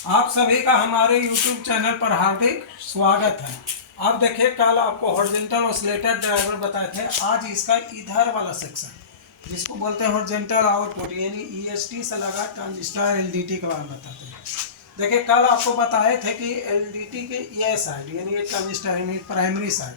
आप सभी का हमारे YouTube चैनल पर हार्दिक स्वागत है। आप देखिए, कल आपको हॉरिजॉन्टल ऑसिलेटर ड्राइवर बताए थे। आज इसका इधर वाला सेक्शन जिसको बोलते हैं हॉरिजॉन्टल आउटपुट, यानी EST से लगा ट्रांजिस्टर LDT के बारे में बताते हैं। देखिए, कल आपको बताए थे कि LDT के ये साइड यानी ये ट्रांजिस्टर यानी प्राइमरी साइड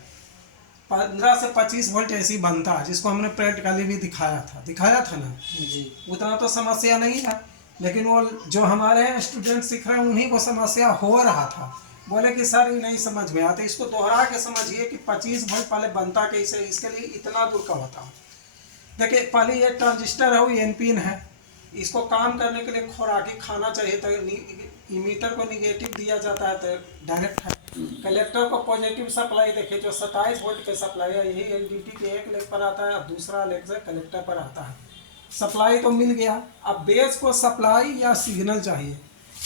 15 से 25 वोल्ट ऐसी बनता है, जिसको हमने प्रैक्टिकली भी दिखाया था ना जी। उतना तो समस्या नहीं है, लेकिन वो जो हमारे स्टूडेंट सीख रहे हैं उन्हीं को समस्या हो रहा था। बोले कि सर ये नहीं समझ में आता, इसको दोहरा के समझिए कि 25 वोल्ट पहले बनता कैसे, इसके लिए इतना दूर का होता। देखिए, पहले ये ट्रांजिस्टर है, वो एन पिन है। इसको काम करने के लिए खुराकी खाना चाहिए, तो इमीटर को निगेटिव दिया जाता है तो डायरेक्ट है। कलेक्टर को पॉजिटिव सप्लाई देखिए, जो 27 वोल्ट के सप्लाई है, यही LDT के एक लेग पर आता है और दूसरा लेग से कलेक्टर पर आता है। सप्लाई तो मिल गया, अब बेस को सप्लाई या सिग्नल चाहिए,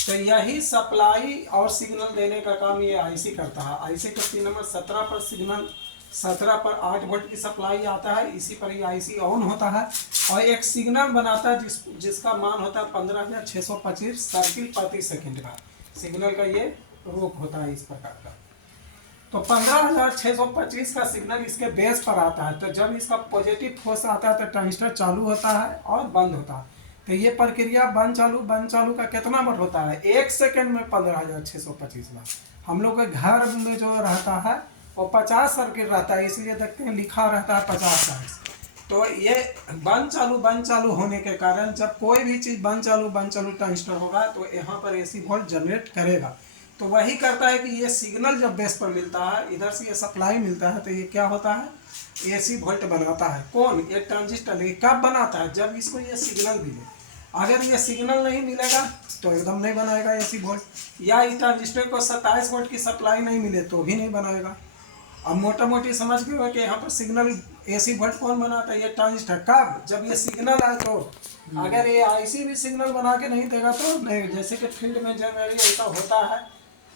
तो यही सप्लाई और सिग्नल देने का काम ये IC करता है। IC के पिन नंबर 17 पर सिग्नल, 17 पर 8 वोल्ट की सप्लाई आता है, इसी पर ये IC ऑन होता है और एक सिग्नल बनाता है जिसका मान होता है 15,625 सर्किल प्रति सेकंड का। सिग्नल का ये रूप होता है इस प्रकार का। तो 15,625 का सिग्नल इसके बेस पर आता है, तो जब इसका पॉजिटिव फोर्स आता है तो ट्रांजिस्टर चालू होता है और बंद होता है। तो ये प्रक्रिया बंद चालू का कितना बार होता है? 1 सेकंड में 15,625 बार। हम लोग के घर में जो रहता है वो 50 सर्किट रहता है, इसलिए देखते हैं लिखा रहता है 50 सर्किट। तो ये बंद चालू होने के कारण जब कोई भी चीज़ बंद चालू ट्रांजिस्टर होगा तो यहाँ पर AC वोल्ट जनरेट करेगा। तो वही करता है कि ये सिग्नल जब बेस पर मिलता है, इधर से ये सप्लाई मिलता है, तो ये क्या होता है? AC वोल्ट बनाता है। कौन? ये ट्रांजिस्टर। ये कब बनाता है? जब इसको ये सिग्नल मिले। अगर ये सिग्नल नहीं मिलेगा तो एकदम नहीं बनाएगा AC वोल्ट, या इस ट्रांजिस्टर को 27 वोल्ट की सप्लाई नहीं मिले तो भी नहीं बनाएगा। अब मोटा मोटी समझ गए हो कि यहाँ पर सिग्नल AC वोल्ट कौन बनाता है? ये ट्रांजिस्टर। कब? जब ये सिग्नल आए तो। अगर ये IC भी सिग्नल बना के नहीं देगा तो नहीं। जैसे कि फील्ड में जनरली ऐसा होता है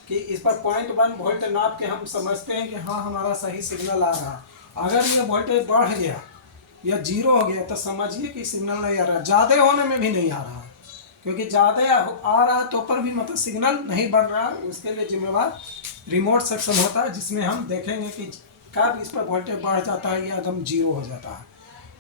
कि इस पर 0.1 वोल्ट नाप के हम समझते हैं कि हाँ हमारा सही सिग्नल आ रहा है। अगर ये वोल्टेज बढ़ गया या 0 हो गया तो समझिए कि सिग्नल नहीं आ रहा। ज़्यादा होने में भी नहीं आ रहा, क्योंकि ज़्यादा आ रहा तो पर भी मतलब सिग्नल नहीं बढ़ रहा। उसके लिए जिम्मेवार रिमोट सेक्शन होता है, जिसमें हम देखेंगे कि कब इस पर वोल्टेज बढ़ जाता है या एकदम 0 हो जाता है।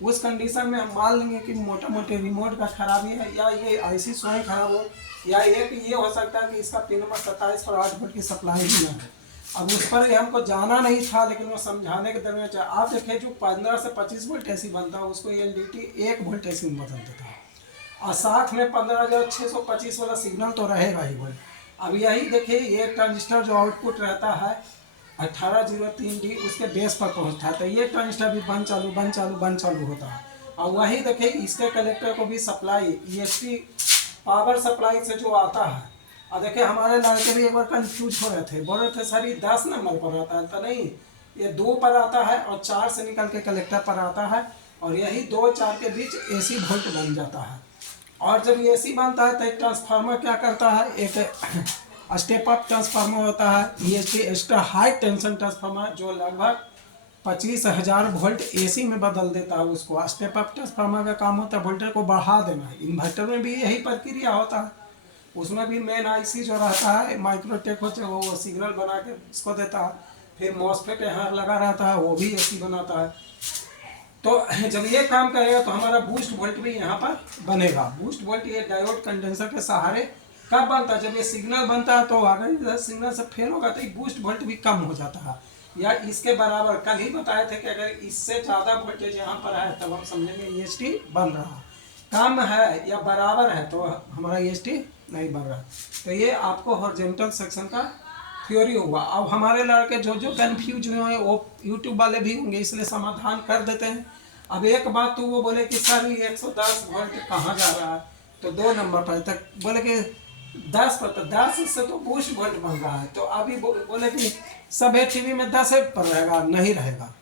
उस कंडीशन में हम मान लेंगे कि मोटा मोटे रिमोट का खराबी है, या ये IC स्वयं खराब हो, या एक ये हो सकता है कि इसका पिन नंबर 27 पर 8 वोल्ट की सप्लाई ही ना है। अब उस पर हमको जाना नहीं था, लेकिन वो समझाने के दरमियान आप देखें जो 15 से 25 वोल्ट ऐसी बनता है उसको LDT 1 वोल्ट ऐसी में बदल देता है, और साथ में 15,625 वाला सिग्नल तो रहेगा ही वोल्ट। अब यही देखिए, ये ट्रांजिस्टर जो आउटपुट रहता है 1803D उसके बेस पर पहुंचता है, तो ये ट्रांजिस्टर भी बंद चालू होता है। और वही देखिए, इसके कलेक्टर को भी सप्लाई EST पावर सप्लाई से जो आता है। और देखिए, हमारे लड़के भी एक बार कंफ्यूज हो रहे थे, बोल रहे थे सर ये 10 नंबर पर आता है, तो नहीं, ये 2 पर आता है और 4 से निकल के कलेक्टर पर आता है, और यही 2-4 के बीच AC वोल्ट बन जाता है। और जब AC बनता है तो एक ट्रांसफार्मर क्या करता है, एक स्टेप अप ट्रांसफार्मर होता है, EST extra high tension transformer, जो लगभग 25,000 वोल्ट AC में बदल देता है उसको। स्टेप अप ट्रांसफार्मर का काम होता है वोल्टेज को बढ़ा देना। इन्वर्टर में भी यही प्रक्रिया होता है, उसमें भी मेन IC जो रहता है माइक्रोटेक होते हैं, वो सिग्नल बना के इसको देता है। फिर मॉसफेट यहाँ लगा रहता है, वो भी AC बनाता है। तो जब ये काम करेगा तो हमारा बूस्ट वोल्ट भी यहाँ पर बनेगा। बूस्ट वोल्ट ये डायोड कंडेंसर के सहारे कब बनता है? जब ये सिग्नल बनता है, तो अगर सिग्नल से फेल होगा तो बूस्ट वोल्ट भी कम हो जाता है, या इसके बराबर। कल ही बताए थे कि अगर इससे ज़्यादा वोल्टेज यहाँ पर है तब हम समझेंगे EST बन रहा है। कम है या बराबर है तो हमारा EST नहीं बन रहा। तो ये आपको हॉरिजॉन्टल सेक्शन का थ्योरी होगा। अब हमारे लड़के जो कन्फ्यूज हुए हैं वो YouTube वाले भी होंगे, इसलिए समाधान कर देते हैं। अब एक बात तो वो बोले कि सर ये 110 वोल्ट कहाँ जा रहा है, तो 2 नंबर पर तक बोले कि 10 पर, तो 10 से तो बूस्ट वोल्ट बन रहा है। तो अभी बोले कि सब TV में 10 पर रहेगा, नहीं रहेगा।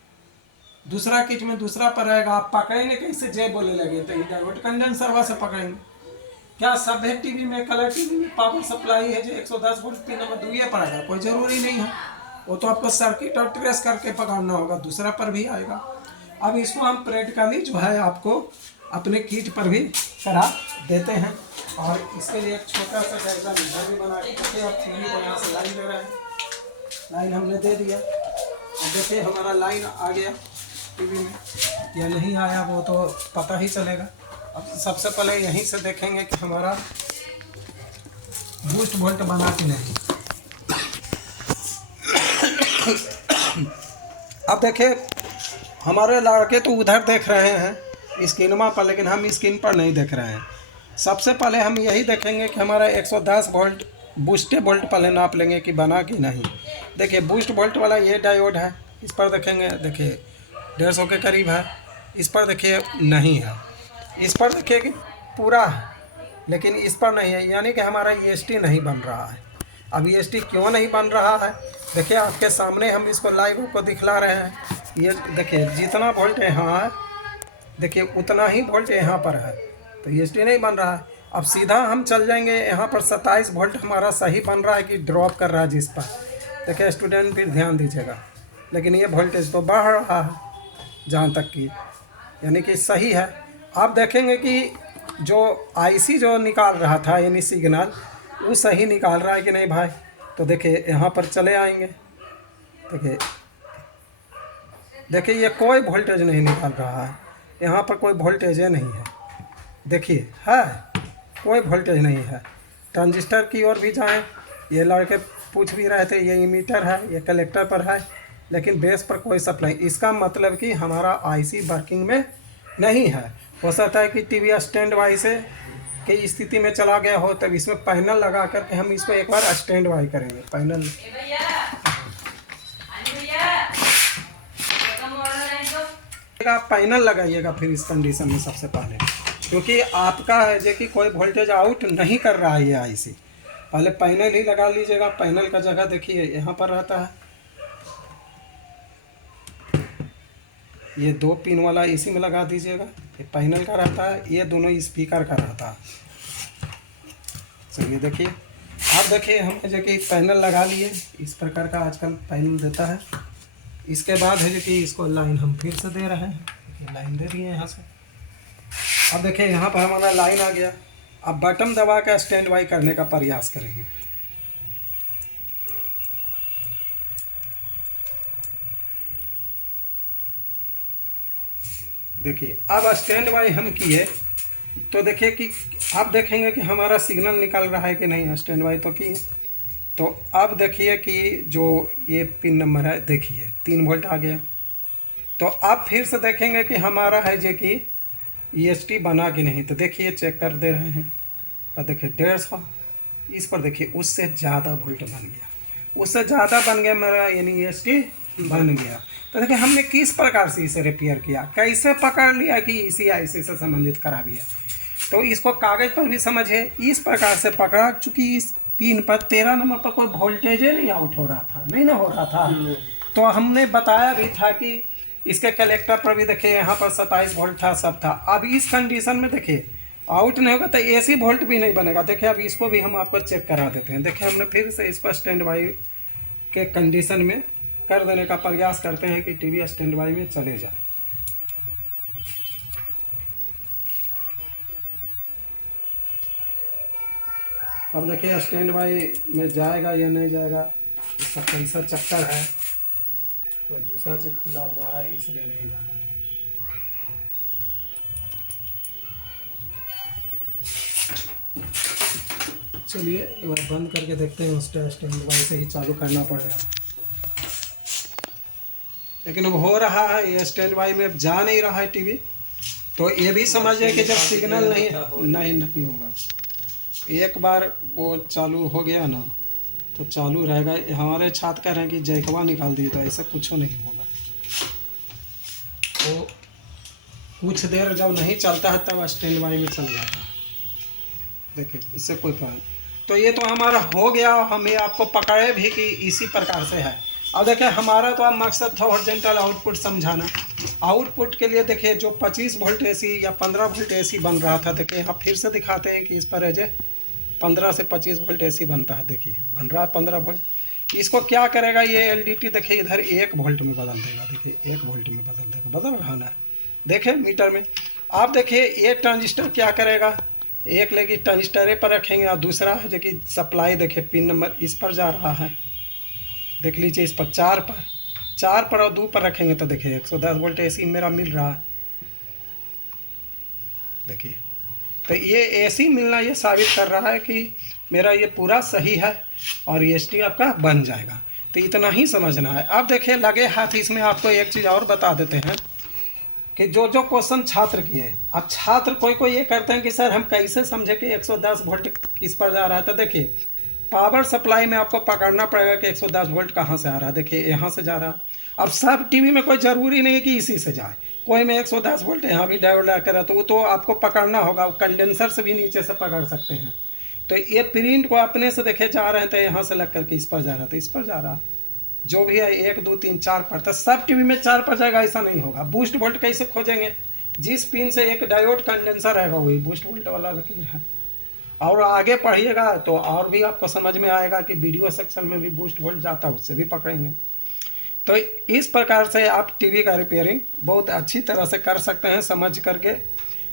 दूसरा किट में दूसरा पर रहेगा। आप पकड़ेंगे कैसे? जय बोले लगे तो डायोड कंडेंसर से पकड़ेंगे क्या? सब TV में, कलर TV में पावर सप्लाई है जो 110 वोल्ट पिन नंबर 2 पर आएगा, कोई ज़रूरी नहीं है। वो तो आपको सर्किट और ट्रेस करके पकड़ना होगा, दूसरा पर भी आएगा। अब इसको हम प्रैक्टिकली जो है आपको अपने किट पर भी करा देते हैं। और इसके लिए एक छोटा सा डायग्राम इधर भी बना के देखिए। अब टीवी को यहाँ से लाइन दे रहे हैं, लाइन हमने दे दिया। अब देखिए हमारा लाइन आ गया टीवी में या नहीं आया वो तो पता ही चलेगा। अब सबसे पहले यहीं से देखेंगे कि हमारा बूस्ट वोल्ट बना कि नहीं। अब देखिए हमारे लड़के तो उधर देख रहे हैं स्क्रीनमा पर, लेकिन हम स्क्रीन पर नहीं देख रहे हैं। सबसे पहले हम यही देखेंगे कि हमारा 110 वोल्ट बूस्ट वोल्ट पहले नाप लेंगे कि बना कि नहीं। देखिए बूस्ट वोल्ट वाला ये डायोड है, इस पर देखेंगे, देखिए 150 के करीब है। इस पर देखिए नहीं है, इस पर देखिए कि पूरा है, लेकिन इस पर नहीं है, यानी कि हमारा EST नहीं बन रहा है। अब EST क्यों नहीं बन रहा है, देखिए आपके सामने हम इसको लाइव को दिखला रहे हैं। ये देखिए जितना वोल्ट यहाँ है देखिए उतना ही वोल्ट यहाँ पर है, तो EST नहीं बन रहा है। अब सीधा हम चल जाएंगे यहाँ पर 27 वोल्ट हमारा सही बन रहा है कि ड्रॉप कर रहा है जिस पर। देखिए स्टूडेंट फिर ध्यान दीजिएगा, लेकिन ये वोल्टेज तो बढ़ रहा है जहाँ तक कि यानी कि सही है। आप देखेंगे कि जो IC जो निकाल रहा था यानी सिग्नल वो सही निकाल रहा है कि नहीं भाई। तो देखिए यहाँ पर चले आएंगे, देखिए ये कोई वोल्टेज नहीं निकाल रहा है, यहाँ पर कोई वोल्टेज नहीं है। देखिए है कोई वोल्टेज नहीं है। ट्रांजिस्टर की ओर भी जाएं, ये लड़के पूछ भी रहे थे, ये इमीटर है, ये कलेक्टर पर है, लेकिन बेस पर कोई सप्लाई। इसका मतलब कि हमारा IC वर्किंग में नहीं है। हो सकता है कि टीवी स्टैंड बाई से की स्थिति में चला गया हो, तब इसमें पैनल लगा करके हम इसको एक बार स्टैंड बाई करेंगे। पैनल पैनल लगाइएगा फिर इस कंडीशन में सबसे पहले, क्योंकि आपका है जो कि कोई वोल्टेज आउट नहीं कर रहा है ये IC। पहले पैनल ही लगा लीजिएगा। पैनल का जगह देखिए यहाँ पर रहता है, ये 2 पिन वाला इसी में लगा दीजिएगा। ये पैनल का रहता है, ये दोनों स्पीकर का रहता है। चलिए देखिए, आप देखिए हमने जो कि पैनल लगा लिए, इस प्रकार का आजकल पैनल देता है। इसके बाद है जो कि इसको लाइन हम फिर से दे रहे हैं, लाइन दे दिए यहाँ से। अब देखिए यहाँ पर हमारा लाइन आ गया। अब बटन दबा कर स्टैंड बाई करने का प्रयास करेंगे। देखिए अब स्टैंड बाई हम किए तो देखिए कि आप देखेंगे कि हमारा सिग्नल निकल रहा है कि नहीं। स्टैंड बाई तो किए, तो अब देखिए कि जो ये पिन नंबर है देखिए 3 वोल्ट आ गया। तो अब फिर से देखेंगे कि हमारा है जो कि EST बना कि नहीं। तो देखिए चेक कर दे रहे हैं, और देखिए 150, इस पर देखिए उससे ज़्यादा वोल्ट बन गया, उससे ज़्यादा बन गया मेरा, यानी EST बन गया। तो देखिए हमने किस प्रकार से इसे रिपेयर किया, कैसे पकड़ लिया कि इसी IC से संबंधित करा दिया। तो इसको कागज़ पर भी समझे, इस प्रकार से पकड़ा, चूँकि इस पिन पर 13 नंबर पर कोई वोल्टेज नहीं आउट हो रहा था, नहीं ना हो रहा था। तो हमने बताया भी था कि इसके कलेक्टर पर भी देखिए यहाँ पर 27 वोल्ट था, सब था। अब इस कंडीशन में देखिए आउट नहीं होगा तो AC वोल्ट भी नहीं बनेगा। देखिए अब इसको भी हम आपको चेक करा देते हैं। देखिए हमने फिर से इसको स्टैंड बाई के कंडीशन में कर देने का प्रयास करते हैं कि टीवी स्टैंड बाई में चले जाए। अब देखिए स्टैंड बाई में जाएगा या नहीं जाएगा, इसका कैसा चक्कर है, कोई दूसरा चीज़ खुला हुआ है इसलिए नहीं जा रहा है। चलिए एक बार बंद करके देखते हैं, उस स्टैंड बाई से ही चालू करना पड़ेगा। लेकिन अब हो रहा है, ये स्टैंड बाई में अब जा नहीं रहा है टीवी। तो ये भी समझिए कि जब सिग्नल नहीं होगा, एक बार वो चालू हो गया ना तो चालू रहेगा। हमारे छात्र कह रहे हैं कि जैकवा निकाल दिए, तो ऐसा कुछ नहीं होगा। तो कुछ देर जब नहीं चलता है तब स्टैंड बाई में चल जाता है। देखिए इससे कोई प्रॉब्लम। तो ये तो हमारा हो गया, हमें आपको पकड़े भी कि इसी प्रकार से है। अब देखिए हमारा तो अब मकसद था हॉरिजॉन्टल आउटपुट समझाना। आउटपुट के लिए देखिए जो 25 वोल्ट AC या 15 वोल्ट AC बन रहा था, देखिए यहाँ फिर से दिखाते हैं कि इस पर है जो 15 से 25 वोल्ट AC बनता है। देखिए बन रहा है 15 वोल्ट। इसको क्या करेगा ये LDT, देखिए इधर 1 वोल्ट में बदल देगा। देखिए 1 वोल्ट में बदल देगा, बदल रहा ना, देखें मीटर में। आप देखिए ये ट्रांजिस्टर क्या करेगा, एक लेगी ट्रांजिस्टर पर रखेंगे और दूसरा है जो कि सप्लाई देखिए पिन नंबर इस पर जा रहा है, देख लीजिए इस पर 4 पर और 2 पर रखेंगे तो देखिए 110 वोल्ट एसी मेरा मिल रहा है। देखिए तो ये एसी मिलना ये साबित कर रहा है कि मेरा ये पूरा सही है और एसटी आपका बन जाएगा। तो इतना ही समझना है। अब देखिए लगे हाथ इसमें आपको एक चीज़ और बता देते हैं कि जो क्वेश्चन छात्र की है, अब छात्र कोई ये करते हैं कि सर हम कैसे समझे कि 110 वोल्ट किस पर जा रहा है। तो देखिए पावर सप्लाई में आपको पकड़ना पड़ेगा कि 110 वोल्ट कहाँ से आ रहा है। देखिए यहाँ से जा रहा है। अब सब टीवी में कोई ज़रूरी नहीं है कि इसी से जाए, कोई में 110 वोल्ट यहाँ भी डायोड लगा कर, तो वो तो आपको पकड़ना होगा, कंडेंसर से भी नीचे से पकड़ सकते हैं। तो ये प्रिंट को अपने से देखे जा रहे हैं तो यहाँ से लग करके इस पर जा रहा है, तो इस पर जा रहा है। जो भी है 1 2 3 4 पर, तो सब टीवी में 4 पर जाएगा ऐसा नहीं होगा। बूस्ट वोल्ट कैसे खोजेंगे, जिस पिन से एक डायोड कंडेंसर रहेगा वही बूस्ट वोल्ट वाला लकीर है। और आगे पढ़िएगा तो और भी आपको समझ में आएगा कि वीडियो सेक्शन में भी बूस्ट वोल्ट जाता है, उससे भी पकड़ेंगे। तो इस प्रकार से आप टीवी का रिपेयरिंग बहुत अच्छी तरह से कर सकते हैं समझ करके।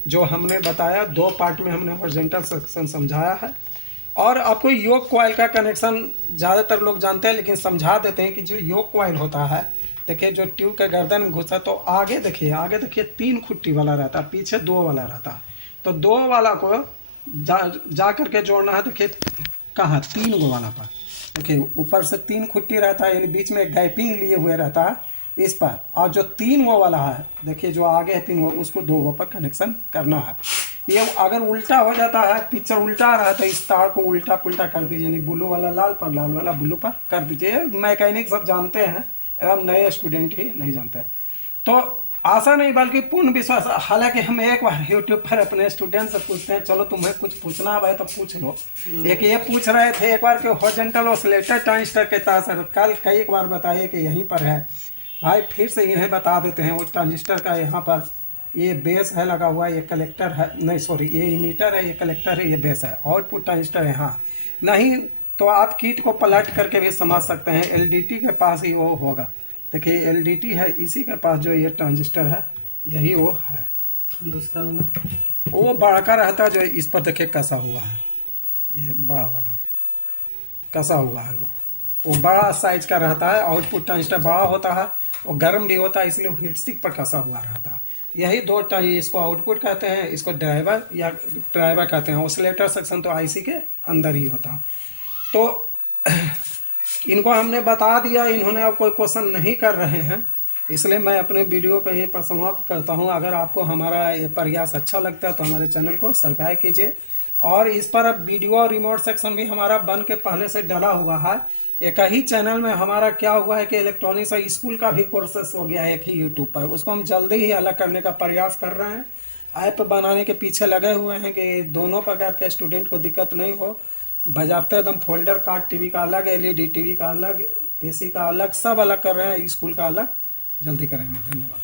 जो हमने बताया 2 पार्ट में हमने हॉरिजॉन्टल सेक्शन समझाया है। और आपको योक कॉइल का कनेक्शन ज़्यादातर लोग जानते हैं, लेकिन समझा देते हैं कि जो योक कॉइल होता है, देखिए जो ट्यूब के गर्दन में घुसा तो आगे देखिए 3 खुट्टी वाला रहता है, पीछे 2 वाला रहता है। तो 2 वाला को जा करके जोड़ना है। देखिए कहाँ 3 गो वाला पर, देखिए ऊपर से 3 खुट्टी रहता है, यानी बीच में गैपिंग लिए हुए रहता है इस पर। और जो 3 गो वाला है देखिए जो आगे है 3 गो, उसको 2 गो पर कनेक्शन करना है। ये अगर उल्टा हो जाता है, पिक्चर उल्टा आ रहा है तो इस तार को उल्टा पुल्टा कर दीजिए, नहीं ब्लू वाला लाल पर, लाल वाला ब्लू पर कर दीजिए। मैकेनिक सब जानते हैं, हम नए स्टूडेंट ही नहीं जानते। तो आशा नहीं बल्कि पूर्ण विश्वास। हालांकि हम एक बार यूट्यूब पर अपने स्टूडेंट से पूछते हैं, चलो तुम्हें कुछ पूछना है तो पूछ लो। एक ये पूछ रहे थे एक बार कि हॉरिजॉन्टल ऑसिलेटर ट्रांजिस्टर के तार कल कई बार बताइए कि यहीं पर है। भाई फिर से इन्हें बता देते हैं, वो ट्रांजिस्टर का यहाँ पर ये बेस है लगा हुआ, ये कलेक्टर है, नहीं सॉरी ये इमीटर है, ये कलेक्टर है, ये बेस है, आउटपुट ट्रांजिस्टर है। हाँ नहीं तो आप किट को पलट करके भी समझ सकते हैं, एलडीटी के पास ही वो होगा। देखिए एलडीटी है, इसी के पास जो ये ट्रांजिस्टर है यही वो है। दूसरा वाला वो बड़ा का रहता है, जो इस पर देखिए कसा हुआ है, ये बड़ा वाला कसा हुआ है, वो बड़ा साइज का रहता है। आउटपुट ट्रांजिस्टर बड़ा होता है, वो गर्म भी होता है, इसलिए हीट सिंक पर कसा हुआ रहता है। यही 2 इसको आउटपुट कहते हैं, इसको ड्राइवर या ड्राइवर कहते हैं। ऑसिलेटर सेक्शन तो आईसी के अंदर ही होता है। तो इनको हमने बता दिया, इन्होंने अब कोई क्वेश्चन नहीं कर रहे हैं, इसलिए मैं अपने वीडियो को यहीं पर समाप्त करता हूं। अगर आपको हमारा ये प्रयास अच्छा लगता है तो हमारे चैनल को सब्सक्राइब कीजिए। और इस पर अब वीडियो और रिमोट सेक्शन भी हमारा बन के पहले से डला हुआ है। एक ही चैनल में हमारा क्या हुआ है कि इलेक्ट्रॉनिक्स और स्कूल का भी कोर्सेस हो गया है एक ही यूट्यूब पर, उसको हम जल्दी ही अलग करने का प्रयास कर रहे हैं। ऐप बनाने के पीछे लगे हुए हैं कि दोनों प्रकार के स्टूडेंट को दिक्कत नहीं हो, बजाते एकदम फोल्डर कार्ड, टीवी का अलग, एलईडी टीवी का अलग, एसी का अलग, सब अलग कर रहे हैं, स्कूल का अलग जल्दी करेंगे। धन्यवाद।